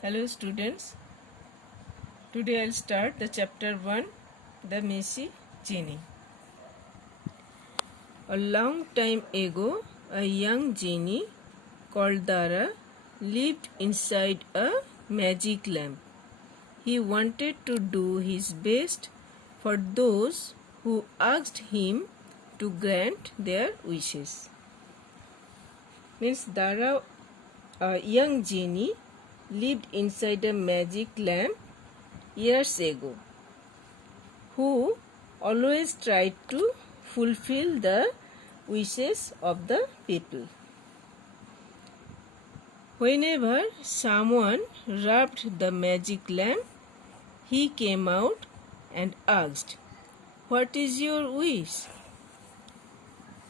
Hello students, today I'll start the chapter 1, The Messy Genie. A long time ago, a young genie called Dara lived inside a magic lamp. He wanted to do his best for those who asked him to grant their wishes. Means Dara, a young genie, lived inside a magic lamp years ago, who always tried to fulfill the wishes of the people. Whenever someone rubbed the magic lamp, he came out and asked, "What is your wish?"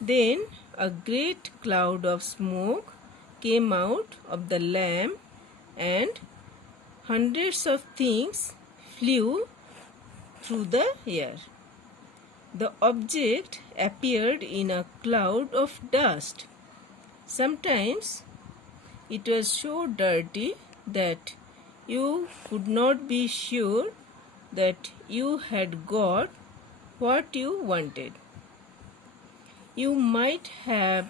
Then a great cloud of smoke came out of the lamp and hundreds of things flew through the air. The object appeared in a cloud of dust. Sometimes it was so dirty that you could not be sure that you had got what you wanted. You might have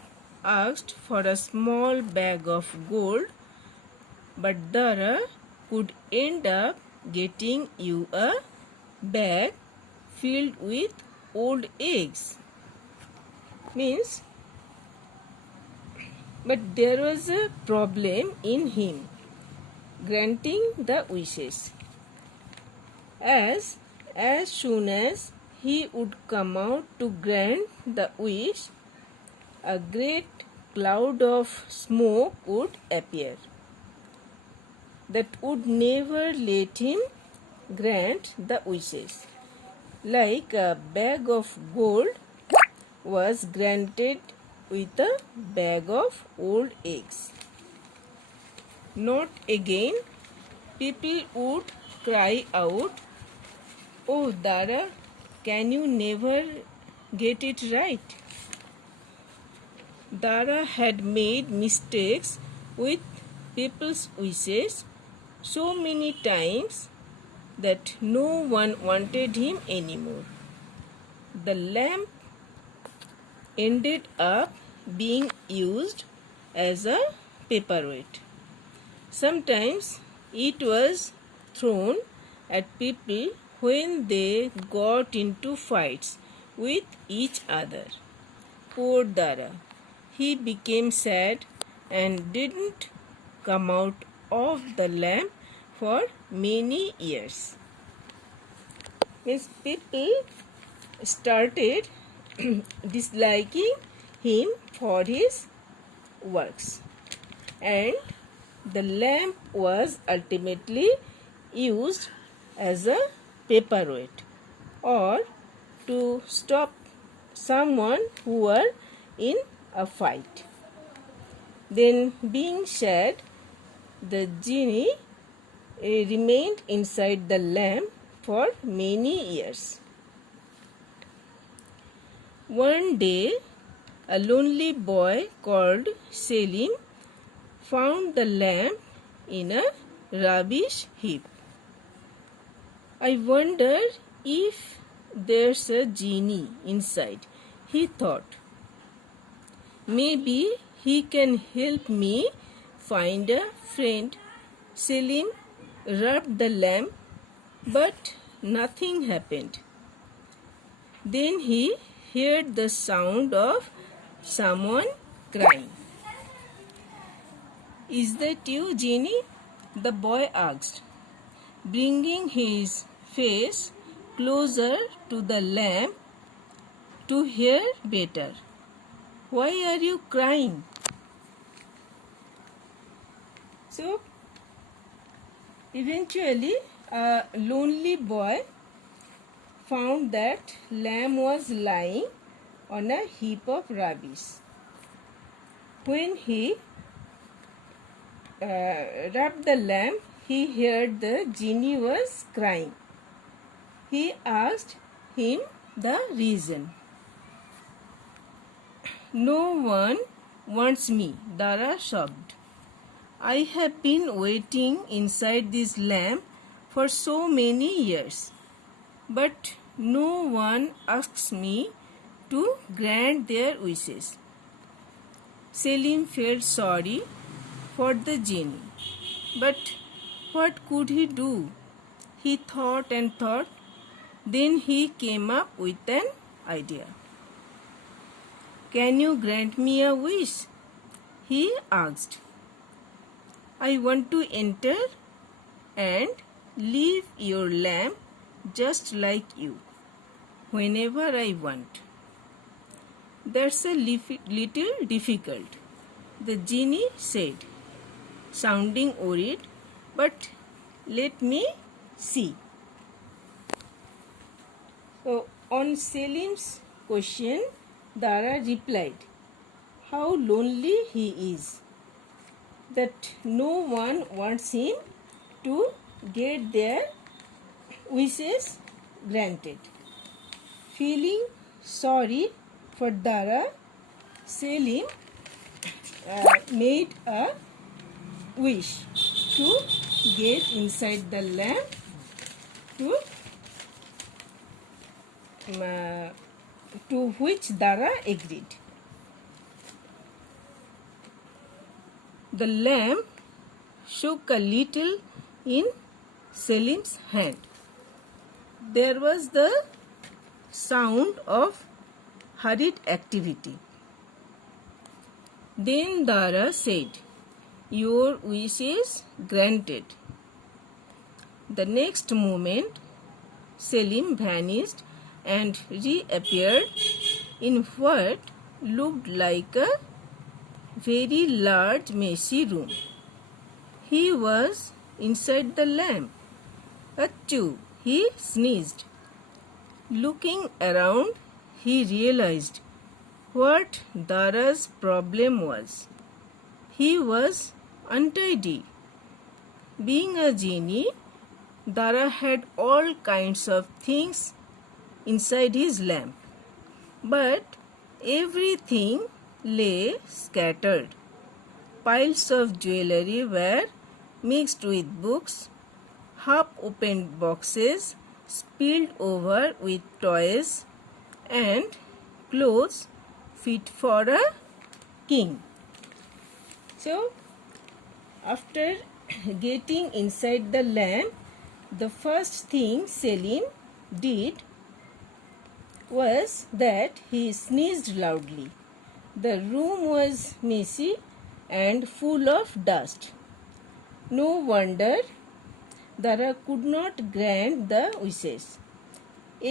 asked for a small bag of gold, but Dara could end up getting you a bag filled with old eggs. But there was a problem in him granting the wishes. As soon as he would come out to grant the wish, a great cloud of smoke would appear that would never let him grant the wishes. Like a bag of gold was granted with a bag of old eggs. Not again. People would cry out, "Oh Dara, can you never get it right?" Dara had made mistakes with people's wishes so many times that no one wanted him anymore. The lamp ended up being used as a paperweight. Sometimes it was thrown at people when they got into fights with each other. Poor Dara. He became sad and didn't come out of the lamp for many years. People started disliking him for his works, and the lamp was ultimately used as a paperweight or to stop someone who were in a fight. Then, being sad, the genie remained inside the lamp for many years. One day, a lonely boy called Selim found the lamp in a rubbish heap. "I wonder if there's a genie inside," he thought. "Maybe he can help me find a friend." Selim rubbed the lamp, but nothing happened. Then he heard the sound of someone crying. "Is that you, Genie?" the boy asked, bringing his face closer to the lamp to hear better. "Why are you crying?" So, eventually, a lonely boy found that lamb was lying on a heap of rubbish. When he rubbed the lamp, he heard the genie was crying. He asked him the reason. "No one wants me," Dara sobbed. I have been waiting inside this lamp for so many years, but no one asks me to grant their wishes. Selim felt sorry for the genie, but what could he do? He thought and thought. Then he came up with an idea. "Can you grant me a wish?" he asked. "I want to enter and leave your lamp just like you, whenever I want." "That's a little difficult," the genie said, sounding worried, "but let me see." So, on Selim's question, Dara replied, "How lonely he is, that no one wants him to get their wishes granted." Feeling sorry for Dara, Selim made a wish to get inside the lamp to which Dara agreed. The lamp shook a little in Selim's hand. There was the sound of hurried activity. Then Dara said, "Your wish is granted." The next moment, Selim vanished and reappeared in what looked like a very large, messy room. He was inside the lamp. "Achoo!" he sneezed. Looking around, he realized what Dara's problem was. He was untidy. Being a genie, Dara had all kinds of things inside his lamp, but everything lay scattered. Piles of jewelry were mixed with books, half-opened boxes spilled over with toys, and clothes fit for a king. So, after getting inside the lamp, the first thing Selim did was that he sneezed loudly. The room was messy and full of dust. No wonder Dara could not grant the wishes.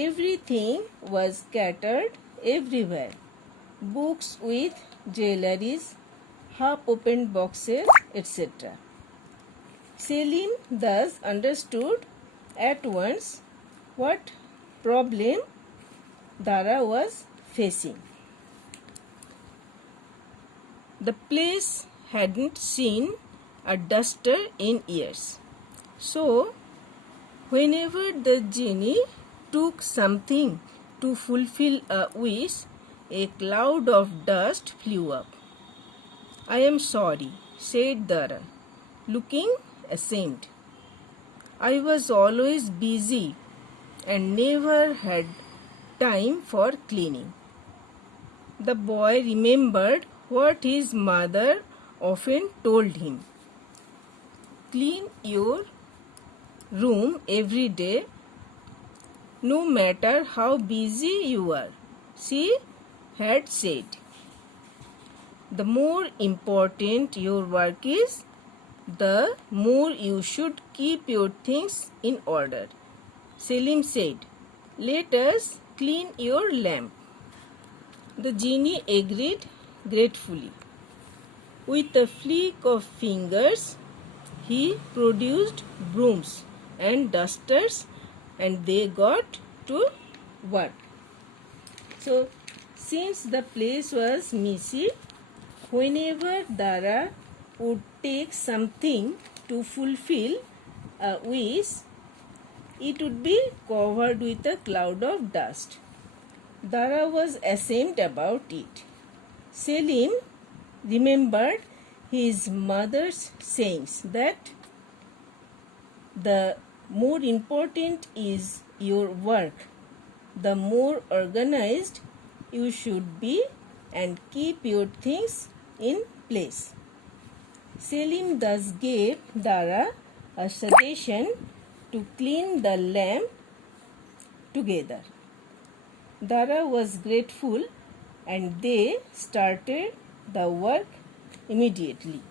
Everything was scattered everywhere. Books with jewelries, half-opened boxes, etc. Selim thus understood at once what problem Dara was facing. The place hadn't seen a duster in years. So, whenever the genie took something to fulfill a wish, a cloud of dust flew up. "I am sorry," said Dara, looking ashamed. "I was always busy and never had time for cleaning." The boy remembered what his mother often told him. "Clean your room every day, no matter how busy you are," she had said. "The more important your work is, the more you should keep your things in order." Selim said, "Let us clean your lamp." The genie agreed gratefully. With a flick of fingers, he produced brooms and dusters, and they got to work. So, since the place was messy, whenever Dara would take something to fulfill a wish, it would be covered with a cloud of dust. Dara was ashamed about it. Selim remembered his mother's sayings that the more important is your work, the more organized you should be and keep your things in place. Selim thus gave Dara a suggestion to clean the lamp together. Dara was grateful and they started the work immediately.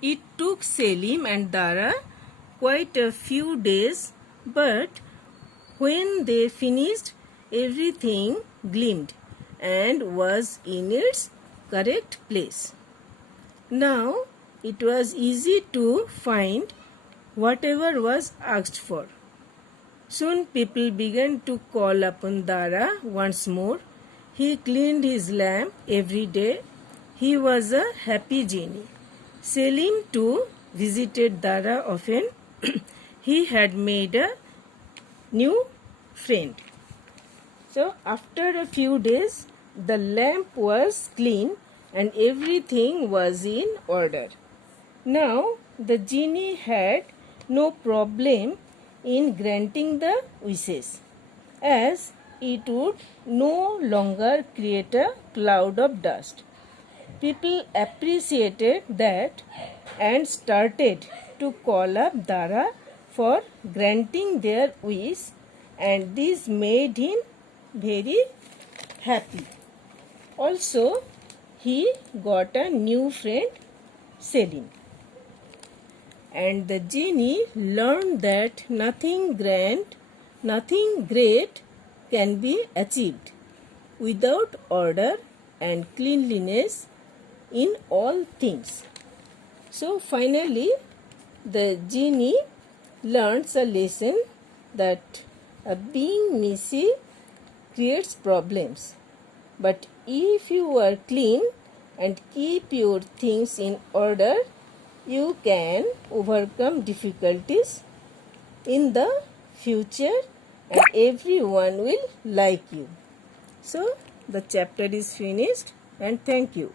It took Selim and Dara quite a few days, but when they finished, everything gleamed and was in its correct place. Now it was easy to find whatever was asked for. Soon people began to call upon Dara once more. He cleaned his lamp every day. He was a happy genie. Selim too visited Dara often. He had made a new friend. So after a few days, the lamp was clean and everything was in order. Now the genie had no problem in granting the wishes, as it would no longer create a cloud of dust. People appreciated that and started to call up Dara for granting their wish, and this made him very happy. Also, he got a new friend, Selim. And the genie learned that nothing great can be achieved without order and cleanliness in all things. So finally, the genie learns a lesson that being messy creates problems. But if you are clean and keep your things in order, you can overcome difficulties in the future and everyone will like you. So the chapter is finished and thank you.